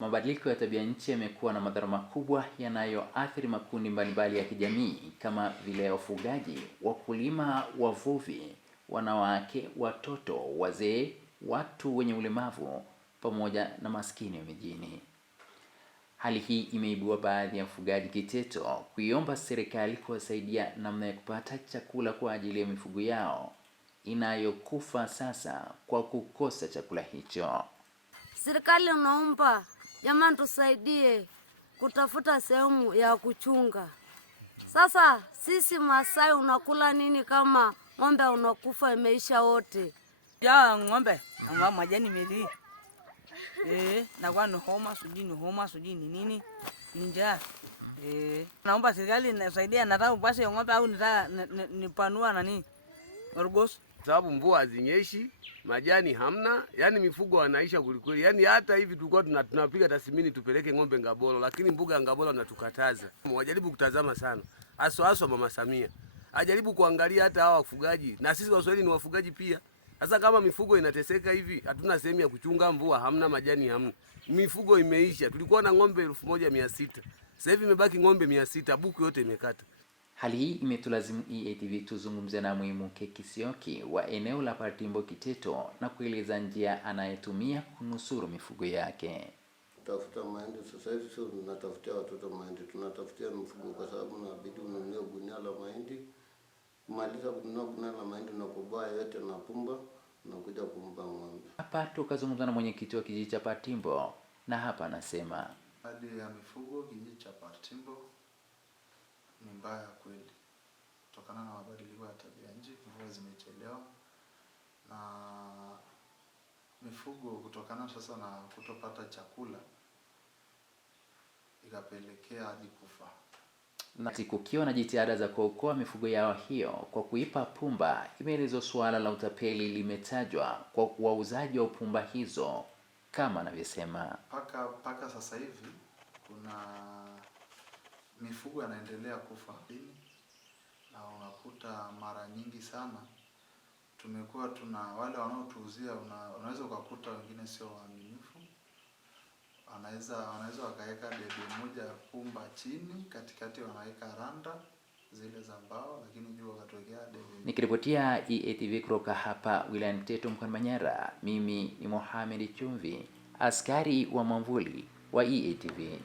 Mabadiliko ya tabia nchi yamekuwa na madhara makubwa yanayoathiri makundi mbalimbali ya kijamii kama vile wafugaji, wakulima, wavuvi, wanawake, watoto, wazee, watu wenye ulemavu pamoja na maskini wa mijini. Hali hii imeibua baadhi ya wafugaji Kiteto kuiomba serikali kuwasaidia namna ya kupata chakula kwa ajili ya mifugo yao inayokufa sasa kwa kukosa chakula hicho. Serikali naomba jamani tusaidie kutafuta sehemu ya kuchunga. Sasa sisi Masai unakula nini kama ng'ombe unakufa imeisha wote? Ya ng'ombe anga majani meli. Na kwa homa sujini nini? Ninja. Naomba serikali inasaidia nataka basi ng'ombe au nipanua nani? Orgos. Sababu mvua hazinyeshi, majani hamna, yani mifugo wanaisha kulikweli. Yani hata hivi tulikuwa tunapiga tathmini tupeleke ng'ombe Ngabolo, lakini mbuga ya Ngabolo wanatukataza. Wajaribu kutazama sana. Haswa Mama Samia. Ajaribu kuangalia hata hawa wafugaji. Na sisi Waswahili ni wafugaji pia. Sasa kama mifugo inateseka hivi, hatuna sehemu ya kuchunga, mvua hamna, majani hamna. Mifugo imeisha. Tulikuwa na ng'ombe 1600. Sasa hivi imebaki ng'ombe 600, buku yote imekata. Hali hii imetulazimu EATV tuzungumze na Mwimuke Kisioki wa eneo la Partimbo Kiteto na kueleza njia anayetumia kunusuru mifugo yake. Tafuta mahindi sasa hivi sio tunatafutia watoto mahindi, tunatafutia mifugo kwa sababu inabidi ununue gunia la mahindi. Kumaliza kununua gunia la mahindi na kubaya yote na pumba na kuja kumpa ng'ombe. Hapa tukazungumza na mwenyekiti wa kijiji cha Partimbo na hapa anasema hali ya mifugo kijiji cha Partimbo ni mbaya kweli, kutokana na mabadiliko ya tabia nchi. Mvua zimechelewa na mifugo kutokana sasa na kutopata chakula ikapelekea hadi kufa. Na kukiwa na jitihada za kuokoa mifugo yao hiyo kwa kuipa pumba, imeelezwa suala la utapeli limetajwa kwa wauzaji wa pumba hizo kama anavyosema. Paka sasa hivi kuna mifugo yanaendelea kufa na unakuta mara nyingi sana tumekuwa tuna wale wanaotuuzia, unaweza ukakuta wengine sio waaminifu, wanaweza wakaweka debe moja ya pumba chini, katikati wanaweka randa zile za mbao, lakini juu wakatokea debe. Nikiripotia EATV kutoka hapa wilayani Kiteto mkoani Manyara, mimi ni Mohamed Chumvi, askari wa mwamvuli wa EATV.